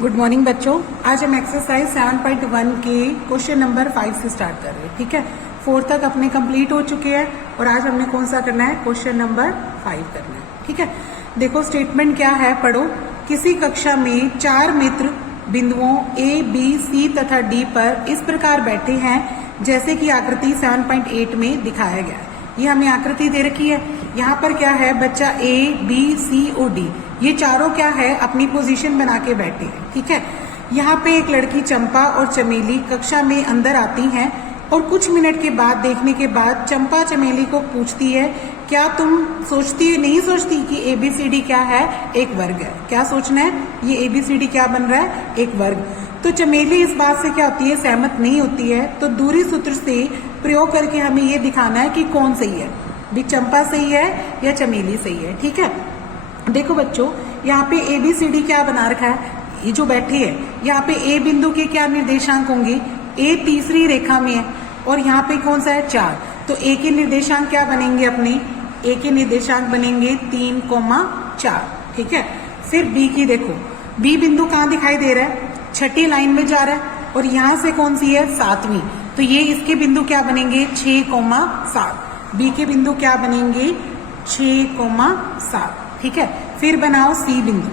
Good morning बच्चों। आज हम एक्सरसाइज 7.1 के क्वेश्चन नंबर 5 से स्टार्ट कर रहे हैं। ठीक है, 4 तक अपने कंप्लीट हो चुके हैं और आज हमने कौन सा करना है, क्वेश्चन नंबर 5 करना है। ठीक है, देखो स्टेटमेंट क्या है, पढ़ो। किसी कक्षा में 4 मित्र बिंदुओं ए, बी, सी तथा डी पर इस प्रकार बैठे हैं जैसे कि आकृति 7.8 में दिखाया गया है। ये हमें आकृति दे रखी है। यहाँ पर क्या है, बच्चा ए, बी, सी और डी ये चारों क्या है, अपनी पोजीशन बना के बैठे हैं। ठीक है, यहाँ पे एक लड़की चंपा और चमेली कक्षा में अंदर आती हैं और कुछ मिनट के बाद देखने के बाद चंपा चमेली को पूछती है, क्या तुम नहीं सोचती कि ABCD क्या है, एक वर्ग है। क्या सोचना है, ये ABCD क्या बन रहा है, एक वर्ग। तो चमेली इस बात से क्या होती है, सहमत नहीं होती है। तो दूरी सूत्र से प्रयोग करके हमें ये दिखाना है कि कौन सही है, भी चंपा सही है या चमेली सही है। ठीक है, देखो बच्चों, यहाँ पे ABCD क्या बना रखा है, ये जो बैठे हैं यहाँ पे A बिंदु के क्या निर्देशांक होंगे, A तीसरी रेखा में है और यहाँ पे कौन सा है, 4। तो A के निर्देशांक क्या बनेंगे, अपने A के निर्देशांक बनेंगे 3,4। ठीक है, फिर B की देखो, B बिंदु कहाँ दिखाई दे रहा है, छठी लाइन में जा रहा है और यहाँ से कौन सी है, 7वीं। तो ये इसके बिंदु क्या बनेंगे, 6,7। B के बिंदु क्या बनेंगे, 6,7। ठीक है, फिर बनाओ C बिंदु।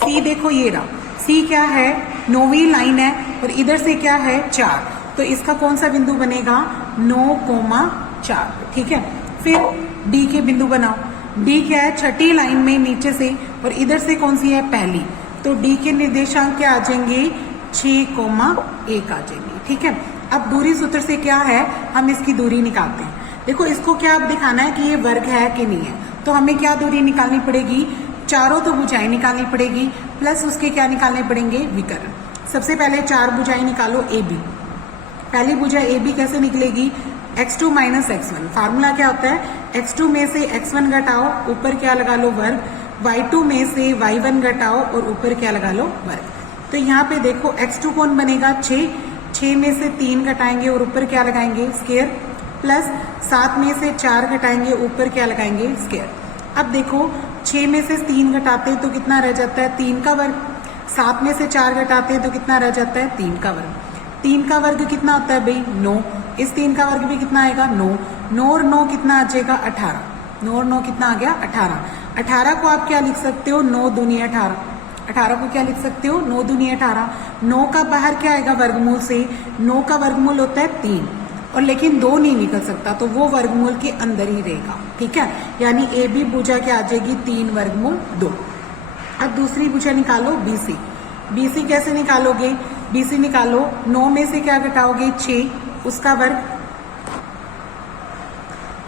C देखो ये रहा, C क्या है, 9वीं लाइन है और इधर से क्या है, 4। तो इसका कौन सा बिंदु बनेगा, 9,4। ठीक है, फिर D के बिंदु बनाओ। D क्या है, छठी लाइन में नीचे से और इधर से कौन सी है, पहली। तो D के निर्देशांक क्या आ जाएंगे, 6,1 आ जाएंगे। ठीक है, अब दूरी सूत्र से क्या है, हम इसकी दूरी निकालते हैं। देखो इसको क्या अब दिखाना है कि ये वर्ग है कि नहीं है। तो हमें क्या दूरी निकालनी पड़ेगी, चारों तो भुजाएं निकालनी पड़ेगी प्लस उसके क्या निकालने पड़ेंगे, विकर्ण। सबसे पहले 4 भुजाएं निकालो AB। पहली भुजा AB कैसे निकलेगी, x2 माइनस x1। फार्मूला क्या होता है, x2 में से x1 घटाओ, ऊपर क्या लगा लो, वर्ग। y2 में से y1 घटाओ और ऊपर क्या लगा लो, वर्ग। तो यहाँ पे देखो x2 कौन बनेगा, 6 में से 3 घटाएंगे और ऊपर क्या लगाएंगे, स्क्वायर। प्लस 7 में से 4 घटाएंगे, ऊपर क्या लगाएंगे, स्क्वायर। अब देखो 6 में से 3 घटाते हैं तो कितना रह जाता है, 3 का वर्ग। 7 में से 4 घटाते हैं तो कितना रह जाता है, 3 का वर्ग। 3 का वर्ग कितना होता है भाई, 9। इस 3 का वर्ग भी कितना आएगा, 9। 9 और 9 कितना आ जाएगा, 18। 9 और 9 कितना आ गया, 18। 18 को आप क्या लिख सकते हो, 9 दूनी 18। 18 को क्या लिख सकते हो, 9 दूनी 18। 9 का बाहर क्या आएगा, वर्गमूल से। 9 का वर्गमूल होता है 3 और लेकिन 2 नहीं निकल सकता, तो वो वर्गमूल के अंदर ही रहेगा। ठीक है, यानी AB भुजा क्या आ जाएगी, 3 वर्गमूल 2। अब दूसरी भुजा निकालो BC। BC कैसे निकालोगे, BC निकालो, 9 में से क्या घटाओगे, 6, उसका वर्ग।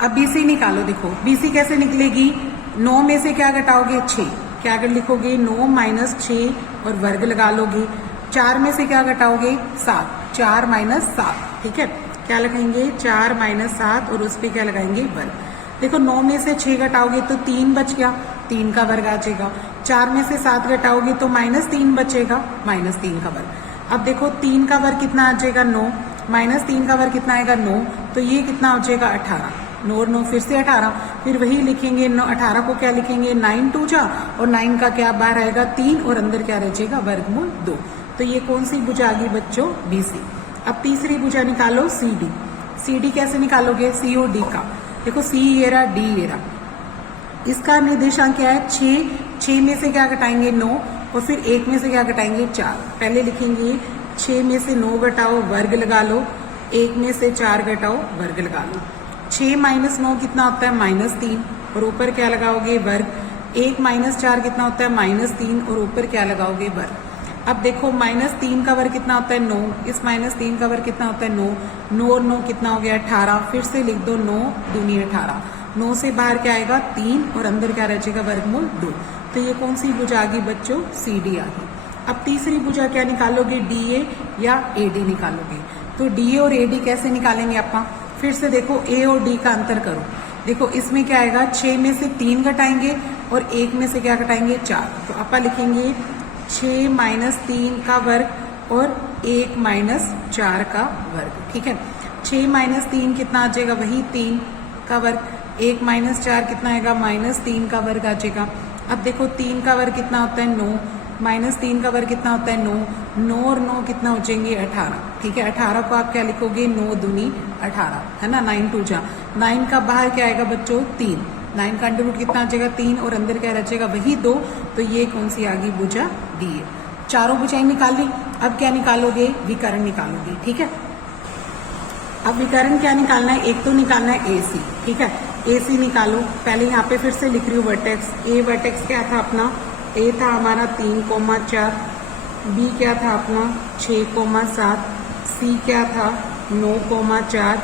अब BC निकालो, देखो BC कैसे निकलेगी, 9 में से क्या घटाओगे, 6। क्या कर लिखोगे, 9 माइनस 6 और वर्ग लगा लोगे। 4 में से क्या घटाओगे, 7। 4 माइनस 7। ठीक है, क्या लगाएंगे, 4 माइनस 7 और उस पर क्या लगाएंगे, वर्ग। देखो 9 में से 6 घटाओगे तो 3 बच गया, 3 का वर्ग आ जाएगा। 4 में से 7 घटाओगे तो -3 बचेगा, -3 का वर्ग। अब देखो 3 का वर्ग कितना आ जाएगा, 9। -3 का वर्ग कितना आएगा, 9। तो ये कितना हो जाएगा, 18। 9 और 9 फिर से 18। फिर वही लिखेंगे, 18 को क्या लिखेंगे, 9 2 जा और 9 का क्या बाहर आएगा, 3 और अंदर क्या रह जाएगा, वर्गमूल 2। तो ये कौन सी भुजा आ गई बच्चों, BC। अब तीसरी भुजा निकालो CD। CD कैसे निकालोगे, C और D का। देखो C ये रहा, D ये रहा। इसका निर्देशांक क्या है, 6। 6 में से क्या घटाएंगे, 9 और फिर 1 में से क्या घटाएंगे, 4। पहले लिखेंगे 6 में से 9 घटाओ, वर्ग लगा लो। 1 में से 4 घटाओ, वर्ग लगा लो। 6 माइनस 9 कितना होता है, -3 और ऊपर क्या लगाओगे, वर्ग। 1 माइनस 4 कितना होता है, -3 और ऊपर क्या लगाओगे, वर्ग। अब देखो -3 का वर्ग कितना होता है, 9। इस -3 का वर्ग कितना होता है, 9। 9 और 9 कितना हो गया, 18। फिर से लिख दो, 9 दूनी 18। 9 से बाहर क्या आएगा, 3 और अंदर क्या रह जाएगा, वर्गमूल 2। तो ये कौन सी भुजा आ गई बच्चों, CD आ गई। अब तीसरी भुजा क्या निकालोगे, DA या AD निकालोगे। तो DA और AD कैसे निकालेंगे आप, फिर से देखो A और D का अंतर करो। देखो इसमें क्या आएगा, 6 में से 3 घटाएंगे और 1 में से क्या घटाएंगे, 4। तो आप लिखेंगे 6 माइनस 3 का वर्ग और 1 माइनस 4 का वर्ग। ठीक है, 6 माइनस 3 कितना आ जाएगा, वही 3 का वर्ग। 1 माइनस 4 कितना आएगा, -3 का वर्ग आ जाएगा। अब देखो 3 का वर्ग कितना होता है, 9। -3 का वर्ग कितना होता है 9, 9 और 9 कितना हो जाएंगे 18, ठीक है। 18 को आप क्या लिखोगे 9 दूनी 18, है ना, 9 2 जा 9 का बाहर क्या आएगा बच्चों 3, 9 का अंडर रूट कितना आ जाएगा 3 और अंदर क्या रचेगा वही 2, तो ये कौन सी आ गई भुजा डी है। चारों भुजाएं निकाल ली, अब क्या निकालोगे विकर्ण निकालोगे, ठीक है। अब विकर्ण क्या निकालना है, एक तो निकालना है ए सी, ठीक है। ए सी निकालो, पहले यहाँ पे फिर से लिख रही हूँ वर्टेक्स। ए वर्टेक्स क्या था अपना, ए था हमारा 3,4, बी क्या था अपना 6,7, सी क्या था 9,4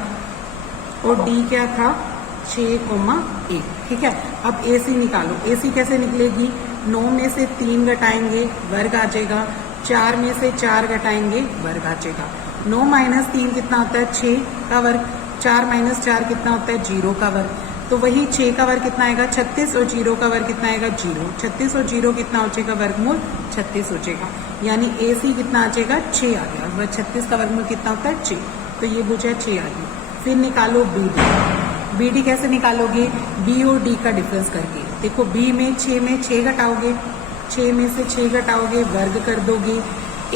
और डी क्या था 6,1, ठीक है। अब ए सी निकालो, ए सी कैसे निकलेगी, 9 में से 3 घटाएंगे वर्ग आ जाएगा, 4 में से 4 घटाएंगे वर्ग आ जाएगा। 9 माइनस 3 कितना होता है 6 का वर्ग, 4 माइनस 4 कितना होता है 0 का वर्ग, तो वही 6 का वर्ग कितना आएगा 36 और 0 का वर्ग कितना आएगा 0, 36 और 0 कितना हो जाएगा वर्गमूल 36 हो जाएगा, यानी ए सी कितना आ जाएगा 6 आ गया, वह 36 का वर्गमूल कितना होता है 6, तो ये बुझा 6 आ गई। फिर निकालो बी डी, बी डी कैसे निकालोगे, बी और डी का डिफरेंस करके। देखो बी में 6 में 6 घटाओगे, 6 में से 6 घटाओगे वर्ग कर दोगे,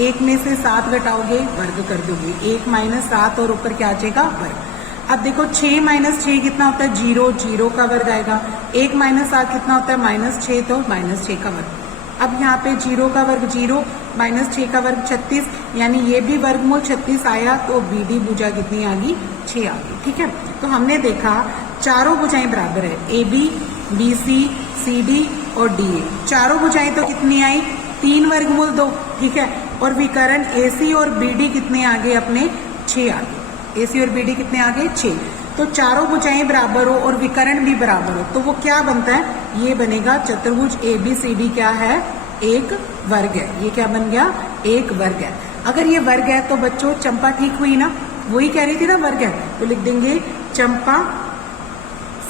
1 में से 7 घटाओगे वर्ग कर दोगे, 1 माइनस 7 और ऊपर क्या आ जाएगा वर्ग। अब देखो 6 माइनस 6 कितना होता है 0, 0 का वर्ग आएगा, 1 माइनस 7 कितना होता है -6, तो -6 का वर्ग। अब यहाँ पे 0 का वर्ग 0, -6 का वर्ग 36, यानी ये भी वर्गमूल 36 आया, तो बी डी भुजा कितनी आ गई 6 आ गई, ठीक है। तो हमने देखा चारों भुजाएं बराबर है, A B, B C, C D और डी ए, चारों भुजाएं तो कितनी आई 3 वर्गमूल 2, ठीक है। और विकर्ण ए सी और बी डी कितने आ गए अपने 6 आ गए, ए सी और बी डी कितने आ गए 6, तो चारों भुजाएं बराबर हो और विकर्ण भी बराबर हो, तो वो क्या बनता है, ये बनेगा चतुर्भुज ए बी सी डी क्या है एक वर्ग है, ये क्या बन गया एक वर्ग है। अगर ये वर्ग है तो बच्चों चंपा ठीक हुई ना, वही कह रही थी ना वर्ग है, तो लिख देंगे चंपा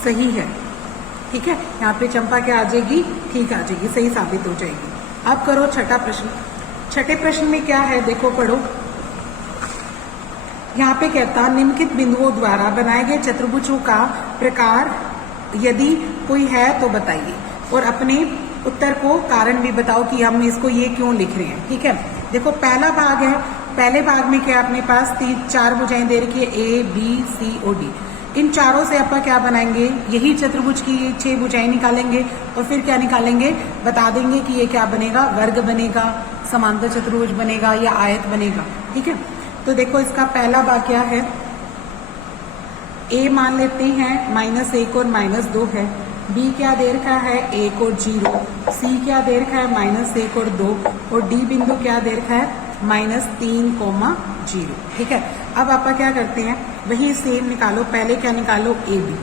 सही है, ठीक है। यहाँ पे चंपा क्या आ जाएगी ठीक आ जाएगी, सही साबित हो जाएगी। अब करो छठा प्रश्न। छठे प्रश्न में क्या है देखो पढ़ो, यहाँ पे कहता निम्नलिखित बिंदुओं द्वारा बनाए गए चतुर्भुजों का प्रकार यदि कोई है तो बताइए, और अपने उत्तर को कारण भी बताओ कि हम इसको ये क्यों लिख रहे हैं, ठीक है। देखो पहला भाग है, पहले भाग में क्या अपने पास 4 भुजाएं दे रखी है ए बी सी और डी, इन चारों से अपन क्या बनाएंगे, यही चतुर्भुज की 6 भुजाएं निकालेंगे और फिर क्या निकालेंगे बता देंगे कि ये क्या बनेगा वर्ग बनेगा, समांतर चतुर्भुज बनेगा या आयत बनेगा, ठीक है। तो देखो इसका पहला भाग क्या है, ए मान लेते हैं -1 और -2 है, बी क्या दे रखा है 1 और 0, सी क्या दे रखा है -1 और 2 और डी बिंदु क्या दे रखा है -3,0, ठीक है। अब आप क्या करते हैं वही सेम निकालो, पहले क्या निकालो ए बी,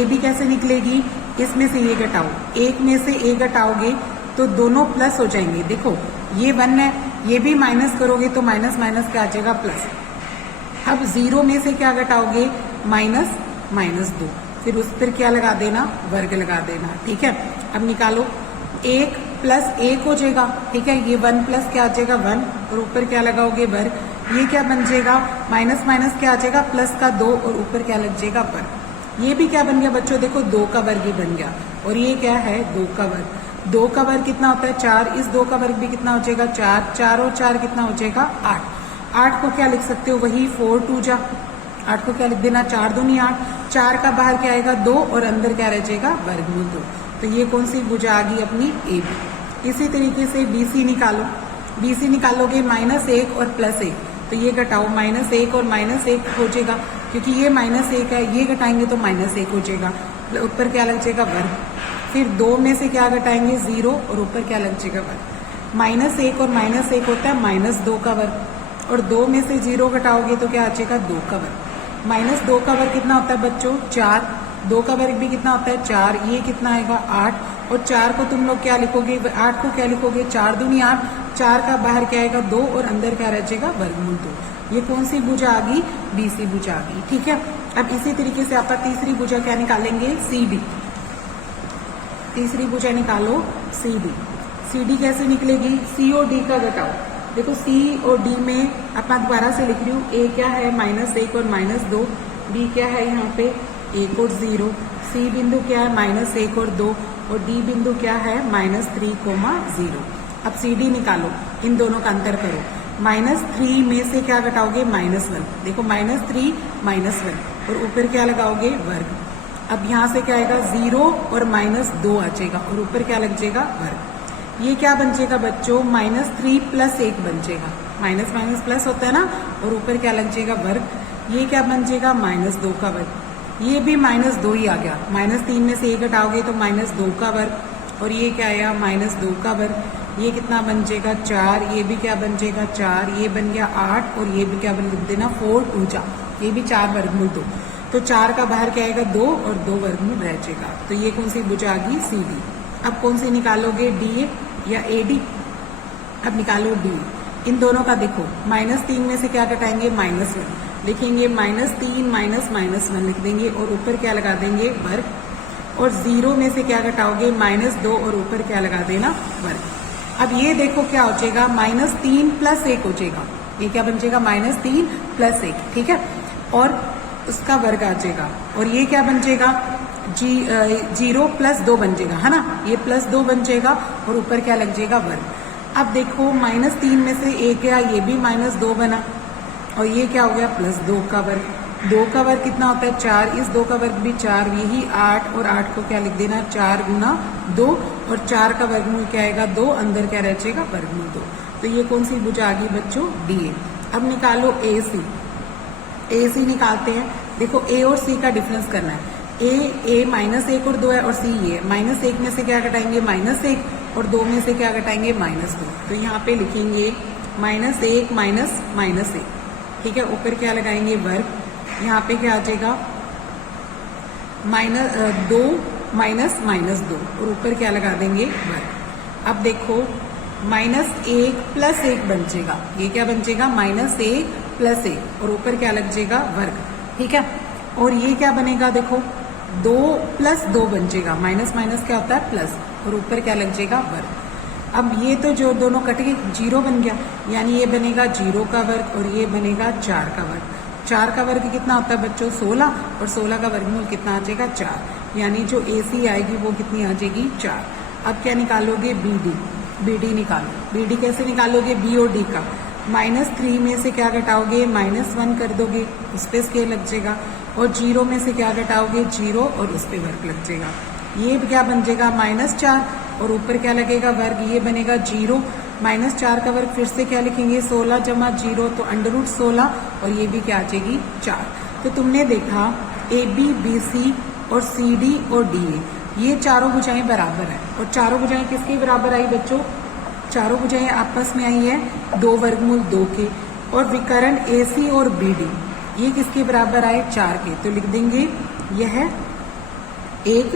ए बी कैसे निकलेगी, इसमें से ये घटाओ, 1 में से ए घटाओगे तो दोनों प्लस हो जाएंगे, देखो ये 1 है, ये भी माइनस करोगे तो माइनस माइनस क्या आ जाएगा प्लस। अब 0 में से क्या घटाओगे -2, फिर उस पर क्या लगा देना वर्ग लगा देना, ठीक है। अब निकालो 1 प्लस 1 हो जाएगा, ठीक है, ये 1 प्लस क्या आ जाएगा 1 और ऊपर क्या लगाओगे वर्ग, ये क्या बन जाएगा माइनस माइनस क्या आ जाएगा प्लस का 2 और ऊपर क्या लग जाएगा वर्ग। ये भी क्या बन गया बच्चों देखो 2 का वर्ग ही बन गया, और ये क्या है 2 का वर्ग, 2 का वर्ग कितना होता है 4, इस 2 का वर्ग भी कितना हो जाएगा 4, 4 और 4 कितना हो जाएगा 8, 8 को क्या लिख सकते हो वही 4 2 जा, 8 को क्या लिख देना 4 दूनी 8, 4 का बाहर क्या आएगा 2 और अंदर क्या रह जाएगा वर्गमूल 2, तो ये कौन सी भुजा आ गई अपनी ए बी। इसी तरीके से बी सी निकालो, बी सी निकालोगे -1 और +1, तो ये घटाओ -1 और -1 हो जाएगा, क्योंकि ये -1 है, ये घटाएंगे तो -1 हो जाएगा, ऊपर क्या लग जाएगा वर्ग, फिर 2 में से क्या घटाएंगे 0 और ऊपर क्या लग जाएगा वर्ग, -1 और -1 होता है -2 का वर्ग, और 2 में से 0 घटाओगे तो क्या आ जाएगा 2 का वर्ग, -2 का वर्ग कितना होता है बच्चों 4, 2 का वर्ग भी कितना होता है 4, ये कितना आएगा 8, और 4 को तुम लोग क्या लिखोगे 8 को क्या लिखोगे 4 दूनी 8, 4 का बाहर क्या आएगा 2 और अंदर क्या रह जाएगा वर्गमूल 2, ये कौन सी भुजा आ गई बी सी भुजा आ गई, ठीक है। अब इसी तरीके से आप तीसरी भुजा क्या निकालेंगे सी डी, तीसरी भुजा निकालो सी डी, सी डी कैसे निकलेगी सी और डी का घटाओ, देखो सी और डी में अपना दोबारा से लिख रही हूँ, ए क्या है -1 और -2, बी क्या है यहाँ पे 1 और 0, सी बिंदु क्या है -1 और 2 और डी बिंदु क्या है -3,0। अब सी डी निकालो, इन दोनों का अंतर करो। -3 में से क्या घटाओगे? -1। देखो -3 -1 और ऊपर क्या लगाओगे? वर्ग। अब यहाँ से क्या आएगा? 0 और -2 आ जाएगा और ऊपर क्या लग जाएगा? वर्ग। ये क्या बन जाएगा बच्चों? -3 + 1 बन जाएगा। माइनस माइनस प्लस होता है ना, और ऊपर क्या लग जाएगा? वर्ग। ये क्या बन जाएगा? -2 का वर्ग। ये भी -2 ही आ गया। -3 में से 1 घटाओगे तो -2 का वर्ग, और ये क्या आया? -2 का वर्ग। ये कितना बन जाएगा? 4। ये भी क्या बन जाएगा? 4। ये बन गया 8, और ये भी क्या बन देना? 4 ऊंचा। ये भी 4 वर्गमूल 2। तो 4 का बाहर क्या आएगा? 2, और 2 वर्गमूल रह जाएगा। तो ये कौन सी भुजा आ गई? C D. अब कौन सी निकालोगे? डी ए या ए डी? अब निकालो डी। इन दोनों का देखो, -3 में से क्या घटाएंगे? -1 लिखेंगे। -3 माइनस -1 लिख देंगे, और ऊपर क्या लगा देंगे? वर्ग। और 0 में से क्या घटाओगे? -2, और ऊपर क्या लगा देना? वर्ग। अब ये देखो क्या हो जाएगा? -3 + 1 हो जाएगा। ये क्या बन जाएगा? -3 + 1, ठीक है, और उसका वर्ग आ जाएगा। और ये क्या बन जाएगा? 0 + 2 बन जाएगा, है ना। ये +2 बन जाएगा, और ऊपर क्या लग जाएगा? वर्ग। अब देखो, -3 में से 1 गया, ये भी -2 बना, और ये क्या हो गया? +2 का वर्ग। 2 का वर्ग कितना होता है? 4। इस 2 का वर्ग भी 4, यही 8, और 8 को क्या लिख देना? 4 × 2, और 4 का वर्गमूल क्या आएगा? 2, अंदर क्या रह जाएगा? वर्गमूल 2। तो ये कौन सी भुजा आ गई बच्चों? D A. अब निकालो ए सी। ए सी निकालते हैं। देखो, ए और सी का डिफरेंस करना है। ए -1 और 2 है, और सी ये -1 में से क्या घटाएंगे? -1, और 2 में से क्या घटाएंगे? -2। तो यहाँ पे लिखेंगे -1 माइनस -1, ठीक है, ऊपर क्या लगाएंगे? वर्ग। यहाँ पे क्या आ जाएगा? -2 माइनस -2, और ऊपर क्या लगा देंगे? वर्ग। अब देखो, -1 + 1 बन जाएगा। ये क्या बन जाएगा? -1 + 1, और ऊपर क्या लग जाएगा? वर्ग, ठीक है। और ये क्या बनेगा? देखो, 2 + 2 बन जाएगा। माइनस माइनस क्या होता है? प्लस, और ऊपर क्या लग जाएगा? वर्ग। अब ये तो जो दोनों कट गए, 0 बन गया, यानी ये बनेगा 0 का वर्ग, और ये बनेगा 4 का वर्ग। 4 का वर्ग कितना होता है बच्चों? 16, और 16 का वर्गमूल कितना आ जाएगा? 4। यानी जो ए सी आएगी वो कितनी आ जाएगी? 4। अब क्या निकालोगे? B D. बी डी निकालो। बी डी कैसे निकालोगे? बी और डी का। -3 में से क्या घटाओगे? -1 कर दोगे, उस पर स्केल लग जाएगा, और 0 में से क्या घटाओगे? 0, और उस पर वर्ग लग जाएगा। ये क्या बन जाएगा? -4, और ऊपर क्या लगेगा? वर्ग। ये बनेगा 0, -4 का वर्ग फिर से क्या लिखेंगे? 16 + 0, तो √16, और ये भी क्या आ जाएगी? 4। तो तुमने देखा ए बी, बी सी, और सी डी, और डी ए, ये चारों भुजाएं बराबर है। और चारों भुजाएं किसके बराबर आई बच्चों? चारों भुजाएं आपस में आई है 2 वर्गमूल 2 के। और विकर्ण ए सी और बी डी, ये किसके बराबर आए? 4 के। तो लिख देंगे यह एक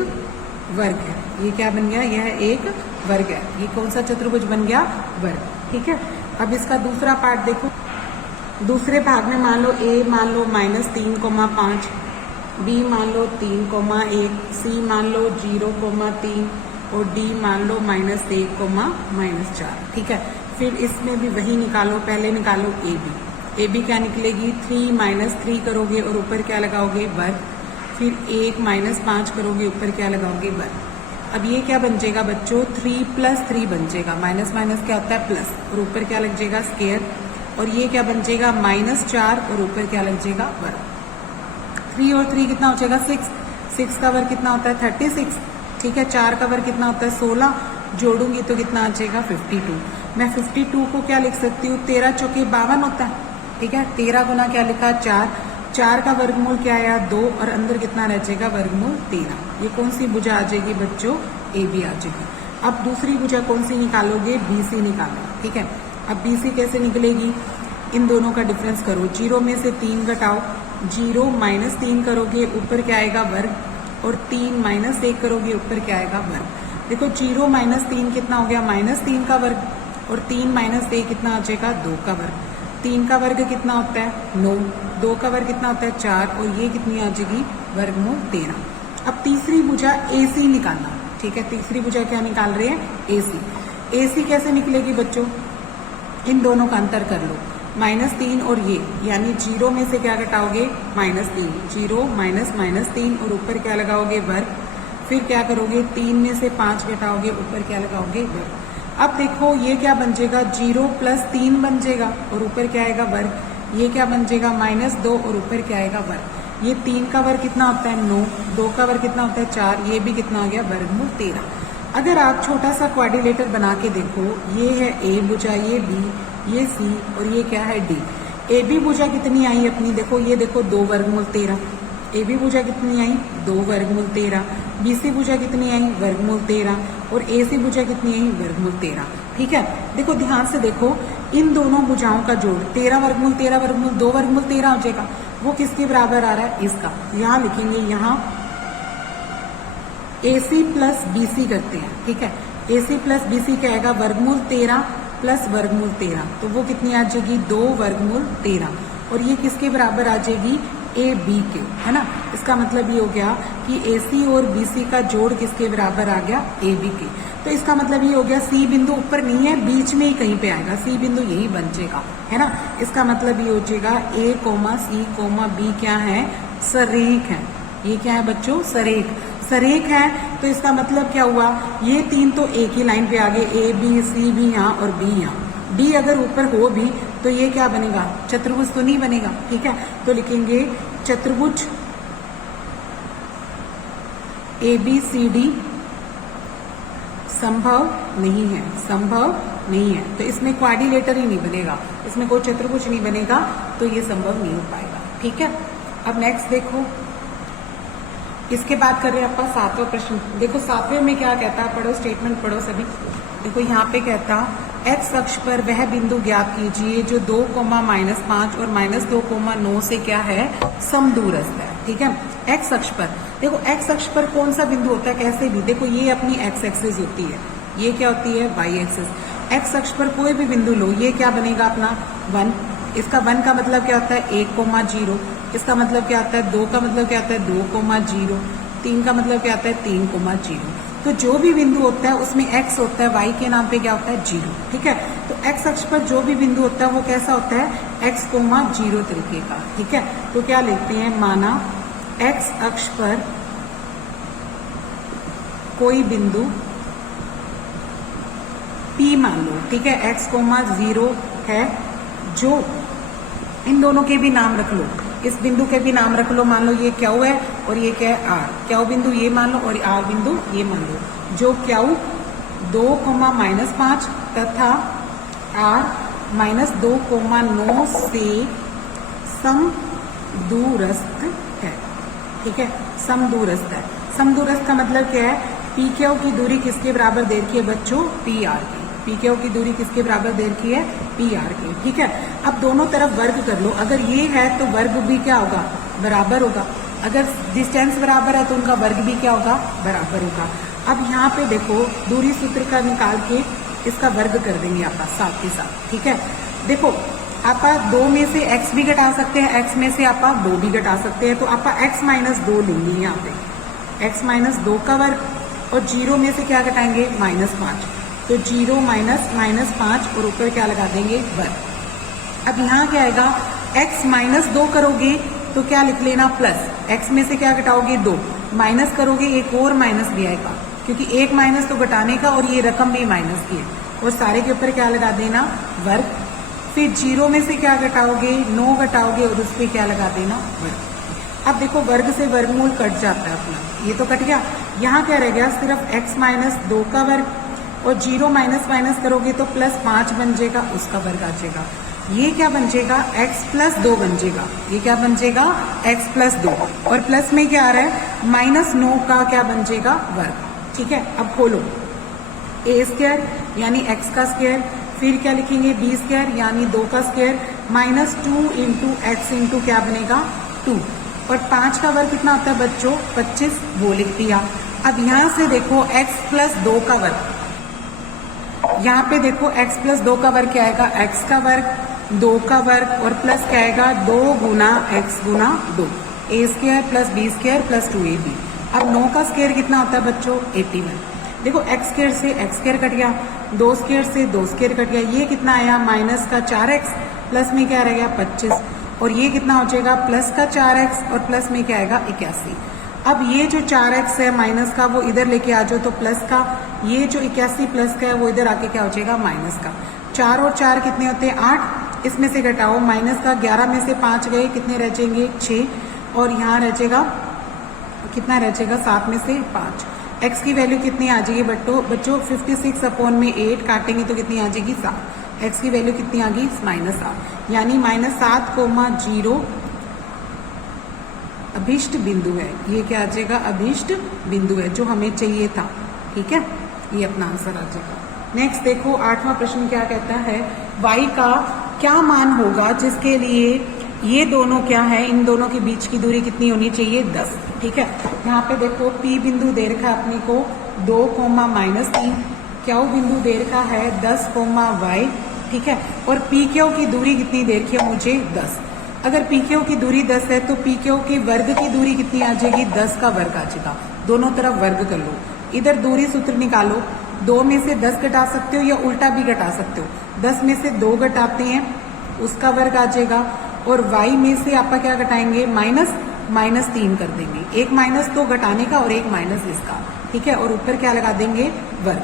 वर्ग है। ये क्या बन गया? यह एक वर्ग है। ये कौन सा चतुर्भुज बन गया? वर्ग, ठीक है। अब इसका दूसरा पार्ट देखो। दूसरे भाग में मान लो ए मान लो -3,5, बी मान लो 3,1, सी मान लो 0,3, और डी मान लो -1, -4, ठीक है। फिर इसमें भी वही निकालो। पहले निकालो ए बी। ए बी क्या निकलेगी? 3 - 3 करोगे, और ऊपर क्या लगाओगे? वर्ग। फिर 1 - 5 करोगे, ऊपर क्या लगाओगे? वर्ग। अब ये क्या बन जाएगा बच्चों? 3 + 3 बन जाएगा। माइनस माइनस क्या होता है? प्लस, और ऊपर क्या लग जाएगा? स्क्वायर। और ये क्या बन जाएगा? -4, और ऊपर क्या लग जाएगा? वर्ग। 3 और 3 कितना हो जाएगा? 6। 6 का वर्ग कितना होता है? 36, ठीक है। 4 का वर्ग कितना होता है? 16। जोड़ूंगी तो कितना आ जाएगा? 52। मैं 52 को क्या लिख सकती हूँ? 13 × 4 = 52 होता है, ठीक है। 13 गुना क्या लिखा? 4। 4 का वर्गमूल क्या आया? 2, और अंदर कितना रह जाएगा? वर्गमूल 13। ये कौन सी भुजा आ जाएगी बच्चों? ए बी आ जाएगी। अब दूसरी भुजा कौन सी निकालोगे? बी सी निकालो, ठीक है। अब बी सी कैसे निकलेगी? इन दोनों का डिफरेंस करो। 0 में से 3 घटाओ, 0 - 3 करोगे, ऊपर क्या आएगा? वर्ग। और 3 - 1 करोगे, ऊपर क्या आएगा? वर्ग। देखो, 0 - 3 कितना हो गया? -3 का वर्ग, और 3 - 1 कितना आ जाएगा? 2 का वर्ग। 3 का वर्ग कितना होता है? 9। 2 का वर्ग कितना होता है? 4, और ये कितनी आ जाएगी? वर्गमूल 13। अब तीसरी भुजा ए सी निकालना, ठीक है। तीसरी भुजा क्या निकाल रहे हैं? ए सी। ए सी कैसे निकलेगी बच्चों? इन दोनों का अंतर कर लो। -3 और ये, यानी 0 में से क्या घटाओगे? -3। 0 - -3, और ऊपर क्या लगाओगे? वर्ग। फिर क्या करोगे? 3 में से 5 घटाओगे, ऊपर क्या लगाओगे? वर्ग। अब देखो ये क्या बन जाएगा, 0 प्लस 3 बन जाएगा और ऊपर क्या आएगा वर्ग। ये क्या बन जाएगा, -2 और ऊपर क्या आएगा वर्ग। ये 3 का वर्ग कितना होता है 9, 2 का वर्ग कितना होता है 4, ये भी कितना हो गया वर्गमूल 13। अगर आप छोटा सा क्वाड्रिलेटर बना के देखो, ये है ए भुजा, ये बी, ये सी और ये क्या है डी। ए बी भुजा कितनी आई अपनी, देखो ये देखो 2 वर्गमूल 13। ए बी भुजा कितनी आई 2 वर्गमूल 13। बी सी भुजा कितनी आई वर्गमूल 13 और ए सी भुजा कितनी आई वर्गमूल 13। ठीक है, देखो ध्यान से देखो, इन दोनों भुजाओं का जोड़ 13 वर्गमूल 13 वर्गमूल 2 वर्गमूल 13 हो जाएगा। वो किसके बराबर आ रहा है, इसका। यहाँ लिखेंगे, यहाँ AC प्लस BC करते हैं। ठीक है, AC प्लस BC क्या आएगा, वर्गमूल 13 प्लस वर्गमूल 13, तो वो कितनी आ जाएगी 2 वर्गमूल 13। और ये किसके बराबर आ जाएगी, AB के, है ना। इसका मतलब ये हो गया कि AC और BC का जोड़ किसके बराबर आ गया, AB के। तो इसका मतलब ये हो गया C बिंदु ऊपर नहीं है, बीच में ही कहीं पे आएगा, C बिंदु यही बन जाएगा, है ना। इसका मतलब ये हो जाएगा A, C, B क्या है, सरेख है। ये क्या है बच्चों, सरेख। सरेख है तो इसका मतलब क्या हुआ, ये 3 तो एक ही लाइन पे आ गए, A, B, C भी यहाँ और B यहाँ। D अगर ऊपर हो भी तो ये क्या बनेगा, चतुर्भुज तो नहीं बनेगा। ठीक है, तो लिखेंगे चतुर्भुज ABCD संभव नहीं है, संभव नहीं है। तो इसमें क्वाड्रिलेटर ही नहीं बनेगा, इसमें कोई चतुर्भुज नहीं बनेगा, तो ये संभव नहीं हो पाएगा। ठीक है, अब नेक्स्ट देखो, इसके बाद कर रहे हैं आपका 7वां प्रश्न। देखो 7वें में क्या कहता है, पढ़ो स्टेटमेंट पढ़ो सभी। देखो यहाँ पे कहता, एक्स अक्ष पर वह बिंदु ज्ञात कीजिए जो 2, -5 और -2,9 से क्या है, समदूरस्थ है। ठीक है, एक्स अक्ष पर देखो, एक्स अक्ष पर कौन सा बिंदु होता है, कैसे भी देखो, ये अपनी एक्स एक्सिस होती है, ये क्या होती है, वाई एक्सिस। एक्स अक्ष पर कोई भी बिंदु लो, ये क्या बनेगा अपना 1। इसका 1 का मतलब क्या होता है 1,0। इसका मतलब क्या आता है 2 का मतलब क्या आता है 2,0। 3 का मतलब क्या आता है 3,0। तो जो भी बिंदु होता है उसमें x होता है, y के नाम पे क्या होता है 0। ठीक है, तो x अक्ष पर जो भी बिंदु होता है वो कैसा होता है x, 0 तरीके का। ठीक है, तो क्या लिखते हैं, माना x अक्ष पर कोई बिंदु P मान लो। ठीक है, x, 0 है, जो इन दोनों के भी नाम रख लो, इस बिंदु के भी नाम रख लो, मान लो ये क्यू है और ये क्या है आर। क्यू बिंदु ये मान लो और आर बिंदु ये मान लो, जो क्यू 2, -5 तथा आर -2,9 से समदूरस्थ है। ठीक है, समदूरस्थ है। समदूरस्थ का मतलब क्या है, पी क्यू की दूरी किसके बराबर दे रखी है बच्चों, पी आर की। पी क्यू की दूरी किसके बराबर दे रखी है, पी आर की। ठीक है, अब दोनों तरफ वर्ग कर लो, अगर ये है तो वर्ग भी क्या होगा, बराबर होगा। अगर डिस्टेंस बराबर है तो उनका वर्ग भी क्या होगा, बराबर होगा। अब यहाँ पे देखो, दूरी सूत्र का निकाल के इसका वर्ग कर देंगे आप साथ के साथ। ठीक है, देखो आप 2 में से x भी घटा सकते हैं, x में से आप 2 भी घटा सकते हैं, तो आप x -2 लेंगे यहाँ पे, x -2 का वर्ग, और 0 में से क्या घटाएंगे -5, तो 0 -5 और ऊपर क्या लगा देंगे वर्ग। अब यहाँ क्या आएगा, x -2 करोगे तो क्या लिख लेना प्लस, x में से क्या घटाओगे 2, माइनस करोगे एक और माइनस भी आएगा, क्योंकि एक माइनस तो घटाने का और ये रकम भी माइनस की है, और सारे के ऊपर क्या लगा देना वर्ग। फिर 0 में से क्या घटाओगे 9 घटाओगे और उस पर क्या लगा देना वर्ग। अब देखो वर्ग से वर्गमूल कट जाता है अपना, ये तो कट गया। यहाँ क्या रह गया, सिर्फ x -2 का वर्ग, और 0 माइनस करोगे तो +5 बन जाएगा, उसका वर्ग आ जाएगा। ये क्या बन जाएगा, x +2 बन जाएगा। ये क्या बन जाएगा, x +2, और प्लस में क्या आ रहा है -9 का क्या बन जाएगा वर्ग। ठीक है, अब खोलो, a² यानी x का स्क्वायर, फिर क्या लिखेंगे b² यानी 2 का स्क्वायर, -2 इंटू एक्स इंटू क्या बनेगा 2, और 5 का वर्ग कितना होता है बच्चों 25, वो लिख दिया। अब यहाँ से देखो x +2 का वर्ग, यहाँ पे देखो x +2 का वर्ग क्या आएगा, x का वर्ग 2 का वर्ग और प्लस क्या आएगा 2 गुना x गुना 2, a² + b² + 2ab। अब 9 का स्क्वायर कितना होता है बच्चों 81। देखो x² से x² कट गया, 2² से 2² कट गया, ये कितना आया -4x, प्लस में क्या रहेगा 25, और ये कितना हो जाएगा +4x और प्लस में क्या आएगा 81। अब ये जो 4x है माइनस का वो इधर लेके आ जाओ, तो प्लस का ये जो 81 प्लस का है वो इधर आके क्या हो जाएगा माइनस का। 4 और 4 कितने होते हैं 8, इसमें से घटाओ माइनस का, 11 में से 5 गए, कितने रह जाएंगे 6, और यहाँ रह जाएगा कितना रह जाएगा 7 में से 5। x की वैल्यू कितनी आ जाएगी बच्चों 56 अपॉन में 8 काटेंगे तो कितनी आ जाएगी 7। x की वैल्यू कितनी आ गई -7, यानी -7,0 अभिष्ट बिंदु है। ये क्या आ जाएगा अभिष्ट बिंदु है जो हमें चाहिए था। ठीक है, ये अपना आंसर आ जाएगा। नेक्स्ट देखो 8वां प्रश्न क्या कहता है, y का क्या मान होगा जिसके लिए ये दोनों क्या है, इन दोनों के बीच की दूरी कितनी होनी चाहिए 10। ठीक है, यहाँ पे देखो P बिंदु दे रखा है अपने को 2, -3, Q बिंदु दे रखा है 10, y। ठीक है, और PQ की दूरी कितनी दे रखी है मुझे 10। अगर PQ की दूरी 10 है तो PQ के वर्ग की दूरी कितनी आ जाएगी 10 का वर्ग आ जाएगा। दोनों तरफ वर्ग कर लो, इधर दूरी सूत्र निकालो, 2 में से 10 घटा सकते हो या उल्टा भी घटा सकते हो। 10 में से 2 घटाते हैं उसका वर्ग आ जाएगा, और y में से आप क्या घटाएंगे -3 कर देंगे। एक माइनस तो घटाने का और एक माइनस इसका। ठीक है, और ऊपर क्या लगा देंगे वर्ग।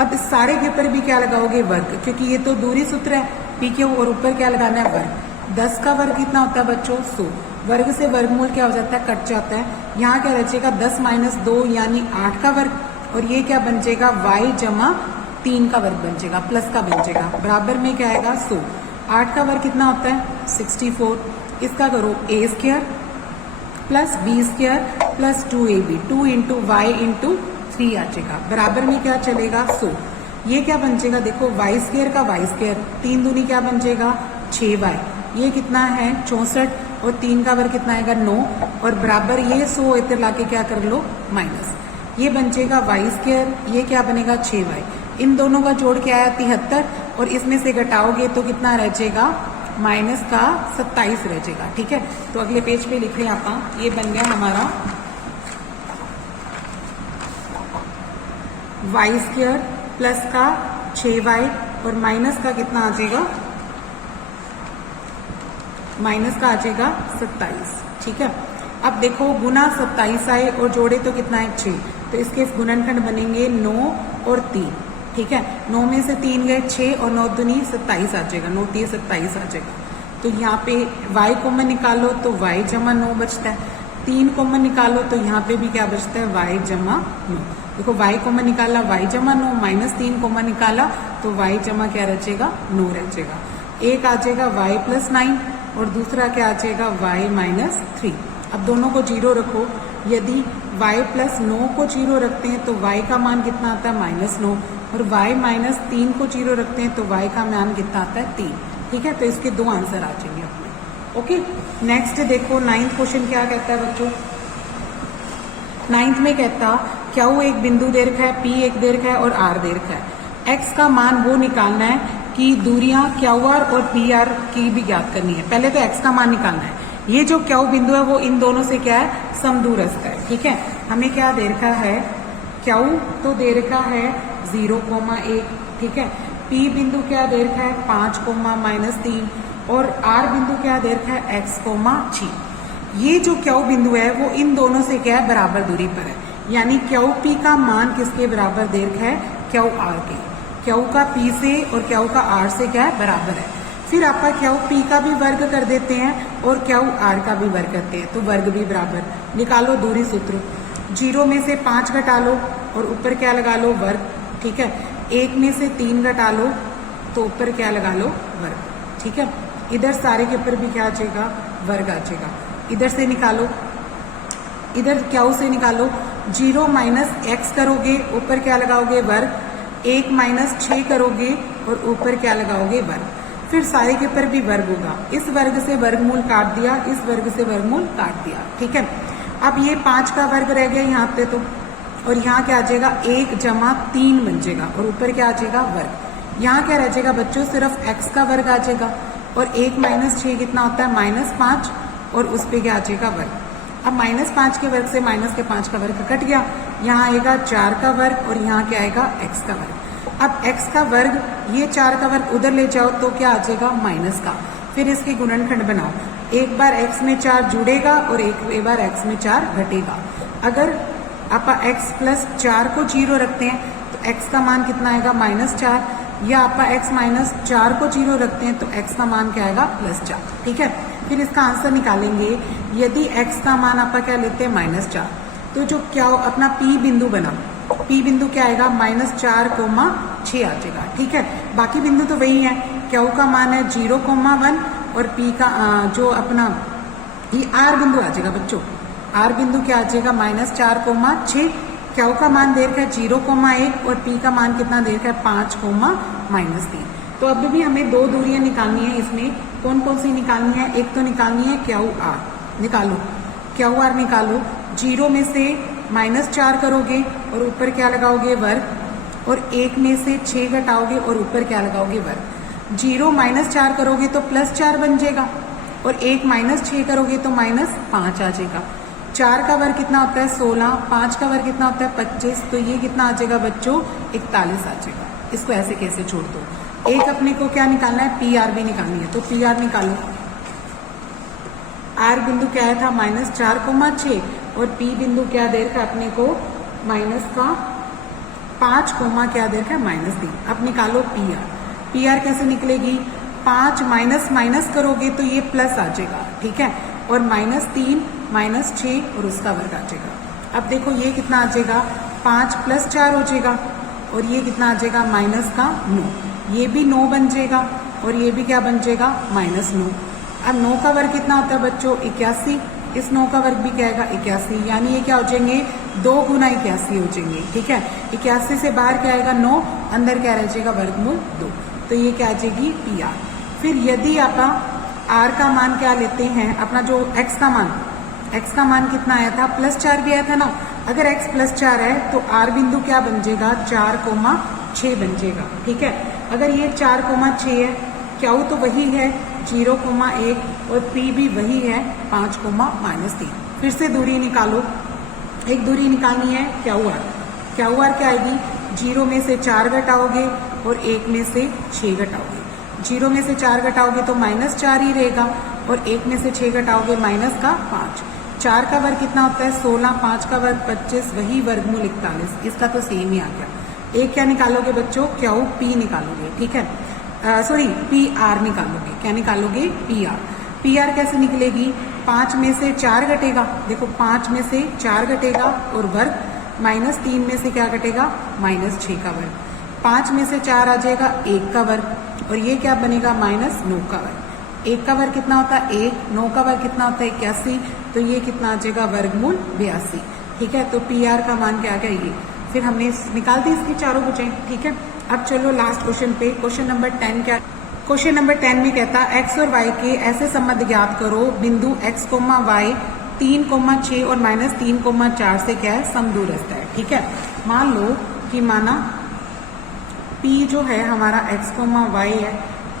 अब इस सारे के ऊपर भी क्या लगाओगे वर्ग, क्योंकि ये तो दूरी सूत्र है PQ, और ऊपर क्या लगाना है वर्ग। 10 का वर्ग कितना होता है बच्चों 100, वर्ग से वर्गमूल क्या हो जाता है कट जाता है। यहाँ क्या रचेगा 10 - 2 यानी 8 का वर्ग, और ये क्या बन जाएगा y जमा 3 का वर्ग बन जाएगा, प्लस का बन जाएगा, बराबर में क्या आएगा 100। 8 का वर्ग कितना होता है 64, इसका करो a² plus b² plus 2ab, 2 into y into 3 आ जाएगा, बराबर में क्या चलेगा 100। ये क्या बन जाएगा देखो y² का y², 3 दूनी क्या बन जाएगा 6y, ये कितना है 64, और 3 का वर्ग कितना आएगा 9, और बराबर ये 100 इधर लाके क्या कर लो माइनस, ये बन जाएगा y², ये क्या बनेगा 6y। इन दोनों का जोड़ क्या आया 73, और इसमें से घटाओगे तो कितना रह जाएगा -27 रह जाएगा। ठीक है, तो अगले पेज पे लिख रहे हैं आप, ये बन गया हमारा y² प्लस का 6y और माइनस का कितना आ जाएगा, माइनस का आ जाएगा 27। ठीक है, अब देखो गुना 27 आए और जोड़े तो कितना है 6, तो इसके गुणनखंड बनेंगे 9 और 3। ठीक है, 9 में से 3 गए 6, और 9 दूनी 27 आ जाएगा, 9 3 27 आ जाएगा। तो यहाँ पे y कॉमन निकालो तो y जमा 9 बचता है, 3 कॉमन निकालो तो यहाँ पे भी क्या बचता है y जमा 9। देखो y कॉमन निकाला y जमा 9, -3 कॉमन निकाला तो y जमा क्या रचेगा 9 रचेगा। एक आ जाएगा y प्लस 9, और दूसरा क्या आ जाएगा y -3। अब दोनों को 0 रखो, यदि y प्लस 9 को 0 रखते हैं तो y का मान कितना आता है -9, और y -3 को 0 रखते हैं तो y का मान कितना आता है 3। ठीक है, तो इसके 2 आंसर आ जाएंगे अपने। ओके, नेक्स्ट देखो 9th क्वेश्चन क्या कहता है बच्चों। 9th में कहता Q एक बिंदु दे रखा है, P एक दे रखा है और R दे रखा है। x का मान वो निकालना है कि दूरियां QR और PR की भी ज्ञात करनी है। पहले तो x का मान निकालना है। ये जो Q बिंदु है वो इन दोनों से क्या है समदूरस्थ है। ठीक है, हमें क्या दे रखा है Q तो दे रखा है 0,1। ठीक है, P बिंदु क्या दे रखा है 5, -3, और R बिंदु क्या दे रखा है x, 6। ये जो Q बिंदु है वो इन दोनों से क्या है बराबर दूरी पर है, यानी QP का मान किसके बराबर दे रखा है QR के। Q का P से और Q का R से क्या है बराबर है। फिर आप QP का भी वर्ग कर देते हैं और QR का भी वर्ग करते हैं, तो वर्ग भी बराबर। निकालो दूरी सूत्र, 0 में से 5 घटा लो और ऊपर क्या लगा लो वर्ग। ठीक है, 1 में से 3 घटा लो तो ऊपर क्या लगा लो वर्ग। ठीक है, इधर सारे के ऊपर भी क्या आ जाएगा वर्ग आ जाएगा। इधर से निकालो, इधर Q से निकालो, 0 - x करोगे ऊपर क्या लगाओगे वर्ग, 1 - 6 करोगे और ऊपर क्या लगाओगे वर्ग। फिर सारे के ऊपर भी वर्ग होगा, इस वर्ग से वर्गमूल काट दिया, इस वर्ग से वर्गमूल काट दिया। ठीक है, अब ये 5 का वर्ग रह गया यहाँ पे तो, और यहाँ क्या आ जाएगा 1 जमा 3 बन जाएगा और ऊपर क्या आ जाएगा वर्ग। यहाँ क्या रह जाएगा बच्चों सिर्फ x का वर्ग आ जाएगा, और 1 - 6 कितना होता है -5, और उस पर क्या आ जाएगा वर्ग। अब -5 के वर्ग से -5 का वर्ग कट गया, यहाँ आएगा 4 का वर्ग और यहाँ क्या आएगा x का वर्ग। अब x का वर्ग, ये 4 का वर्ग उधर ले जाओ तो क्या आ जाएगा माइनस का। फिर इसके गुणनखंड बनाओ, एक बार x में 4 जुड़ेगा और एक बार x में 4 घटेगा। अगर आप x + 4 को 0 रखते हैं x का मान कितना आएगा -4, या आपका x -4 को 0 रखते हैं तो x का मान क्या आएगा +4। ठीक है, फिर इसका आंसर निकालेंगे। यदि x का मान आपका क्या लेते हैं -4, तो जो क्या अपना P बिंदु बना, P बिंदु क्या आएगा -4,6 आ जाएगा। ठीक है, बाकी बिंदु तो वही है, Q का मान है 0,1 और P का जो अपना ये R बिंदु आ जाएगा बच्चों, R बिंदु क्या आ जाएगा -4,6, Q का मान दे रखा है 0,1 और P का मान कितना दे रखा है 5,-3। तो अभी भी हमें दो दूरियां निकालनी है। इसमें कौन कौन सी निकालनी है? एक तो निकालनी है QR, निकालो QR निकालो। 0 में से -4 करोगे और ऊपर क्या लगाओगे वर्ग, और 1 में से 6 घटाओगे और ऊपर क्या लगाओगे वर्ग। 0 -4 करोगे तो +4 बन जाएगा, और 1 -6 करोगे तो -5 आ जाएगा। 4 का वर्ग कितना होता है 16, 5 का वर्ग कितना होता है 25, तो ये कितना आ जाएगा बच्चों 41 आ जाएगा। इसको ऐसे कैसे छोड़ दो। एक अपने को क्या निकालना है, PR भी निकालनी है, तो PR निकालो। R बिंदु क्या आया था -4,6 और P बिंदु क्या दे रखा है अपने को -5, क्या दे रखा है -3। अब निकालो PR। PR कैसे निकलेगी, 5 माइनस करोगे तो ये प्लस आ जाएगा। ठीक है, और -3 -6 और उसका वर्ग आ जाएगा। अब देखो ये कितना आ जाएगा 5 + 4 हो जाएगा, और ये कितना आ जाएगा -9, ये भी 9 बन जाएगा, और ये भी क्या बन जाएगा -9। अब 9 का वर्ग कितना होता है बच्चों 81, इस 9 का वर्ग भी क्या आएगा 81, यानी ये क्या हो जाएंगे 2 × 81 हो जाएंगे। ठीक है, 81 से बाहर क्या आएगा 9, अंदर क्या रह जाएगा वर्गमूल 2, तो ये क्या आ जाएगी PR। फिर यदि आप R का मान क्या लेते हैं, अपना जो x का मान कितना आया था +4 भी आया था ना। अगर x +4 है तो R बिंदु क्या बन जाएगा 4,6 बन जाएगा। ठीक है, अगर ये 4,6 है, Q तो वही है 0,1 और P भी वही है 5,-3। फिर से दूरी निकालो। एक दूरी निकालनी है QR क्या आएगी 0 में से 4 घटाओगे और 1 में से 6 घटाओगे। 0 में से 4 घटाओगे तो -4 ही रहेगा, और 1 में से 6 घटाओगे -5। 4 का वर्ग कितना होता है 16, 5 का वर्ग 25, वही वर्गमूल 41। इसका तो सेम ही आ गया। एक क्या निकालोगे बच्चों P निकालोगे। ठीक है, सॉरी PR निकालोगे। क्या निकालोगे PR कैसे निकलेगी, 5 में से 4 घटेगा, देखो 5 में से 4 घटेगा और वर्ग, -3 में से क्या घटेगा -6 का वर्ग, 5 में से 4 आ जाएगा 1 का वर्ग, और ये क्या बनेगा -9 का वर्ग। 1 का वर्ग कितना होता है 1, 9 का वर्ग कितना होता है 81, तो ये कितना आ जाएगा वर्गमूल 82। ठीक है, तो PR का मान क्या आ गया ये। फिर हमने निकाल दी इसकी चारों भुजाएं। ठीक है, अब चलो लास्ट क्वेश्चन पे। क्वेश्चन नंबर 10 क्या, क्वेश्चन नंबर 10 में कहता है x और y के ऐसे संबंध ज्ञात करो, बिंदु x, y 3,6 और -3,4 से क्या है समदूरस्थ है। ठीक है, मान लो कि माना P जो है हमारा x, y है,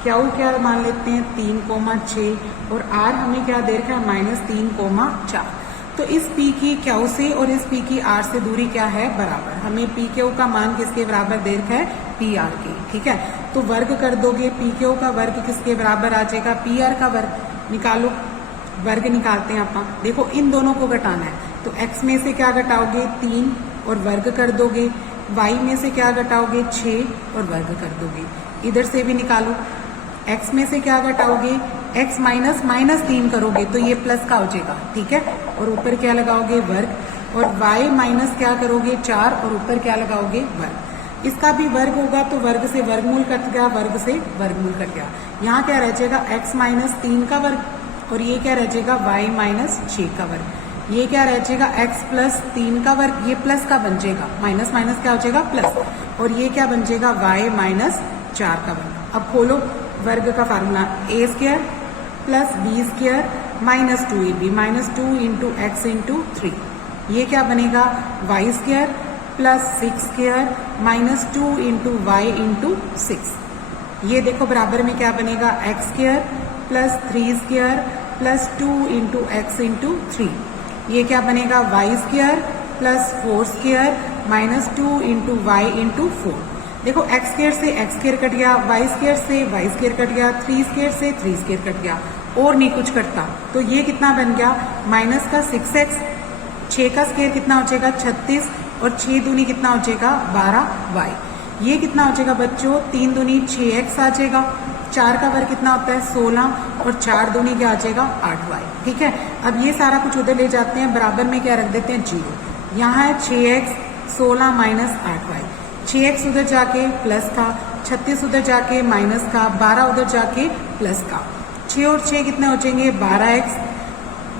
Q क्या मान लेते हैं 3,6 और R हमें क्या दे रखा है -3,4। तो इस P की Q से और इस P की R से दूरी क्या है बराबर। हमें PQ का मान किसके बराबर दे रखा है PR के। ठीक है, तो वर्ग कर दोगे, PQ का वर्ग किसके बराबर आ जाएगा PR का वर्ग। निकालो, वर्ग निकालते हैं आप। देखो इन दोनों को घटाना है, तो x में से क्या घटाओगे 3 और वर्ग कर दोगे, y में से क्या घटाओगे 6 और वर्ग कर दोगे। इधर से भी निकालो, x में से क्या घटाओगे x -3 करोगे तो ये प्लस का हो जाएगा। ठीक है, और ऊपर क्या लगाओगे वर्ग, और y माइनस क्या करोगे 4 और ऊपर क्या लगाओगे वर्ग। इसका भी वर्ग होगा तो वर्ग से वर्गमूल कट गया, वर्ग से वर्गमूल कट गया। यहाँ क्या रह जाएगा x -3 का वर्ग, और ये क्या रह जाएगा y -6 का वर्ग। ये क्या रह जाएगा x +3 का वर्ग, ये प्लस का बन जाएगा, माइनस माइनस क्या हो जाएगा प्लस, और ये क्या बन जाएगा y -4 का वर्ग। अब खोलो वर्ग का formula, a² + b² -2ab -2 × x × 3। ये क्या बनेगा y² + 6² -2 × y × 6। ये देखो बराबर में क्या बनेगा x² + 3² + 2 × x × 3। ये क्या बनेगा y² + 4² -2 × y × 4। देखो x² से x² कट गया, y² से y² कट गया, 3² से 3² कट गया, और नहीं कुछ कटता। तो ये कितना बन गया -6x, 6 का स्क्वायर कितना हो जाएगा 36, और 6 दूनी कितना हो जाएगा 12y। ये कितना हो जाएगा बच्चों 3 दूनी 6x आ जाएगा, 4 का वर्ग कितना होता है 16 और 4 दूनी क्या आ जाएगा 8y। ठीक है, अब ये सारा कुछ उधर ले जाते हैं, बराबर में क्या रख देते हैं 0। यहाँ है 6x 16 माइनस 8y, 6x उधर जाके प्लस का, 36 उधर जाके माइनस का, 12 उधर जाके प्लस का, 6 और 6 कितने हो जाएंगे 12x।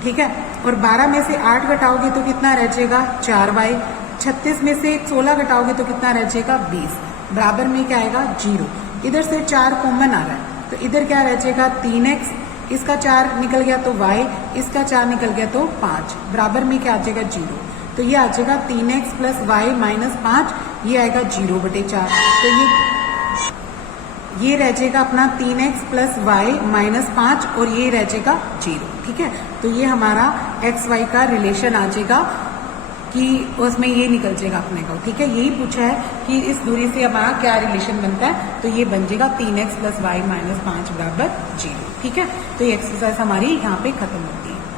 ठीक है, और 12 में से 8 घटाओगे तो कितना रह जाएगा 4y, 36 में से 16 घटाओगे तो कितना रह जाएगा 20, बराबर में क्या आएगा 0। इधर से 4 कॉमन आ रहा है तो इधर क्या रह जाएगा 3x, इसका 4 निकल गया तो y, इसका 4 निकल गया तो 5, बराबर में क्या आ जाएगा 0। तो ये आ जाएगा 3x प्लस वाई माइनस 5, ये आएगा 0/4। तो ये रह जाएगा अपना 3x प्लस वाई माइनस 5 और ये रह जाएगा 0। ठीक है, तो ये हमारा एक्स वाई का रिलेशन आ जाएगा कि उसमें ये निकल जाएगा अपने को। ठीक है, यही पूछा है कि इस दूरी से हमारा क्या रिलेशन बनता है, तो ये बन जाएगा 3x प्लस वाई माइनस 5 बराबर 0। ठीक है, तो ये एक्सरसाइज हमारी यहाँ पे खत्म होती है।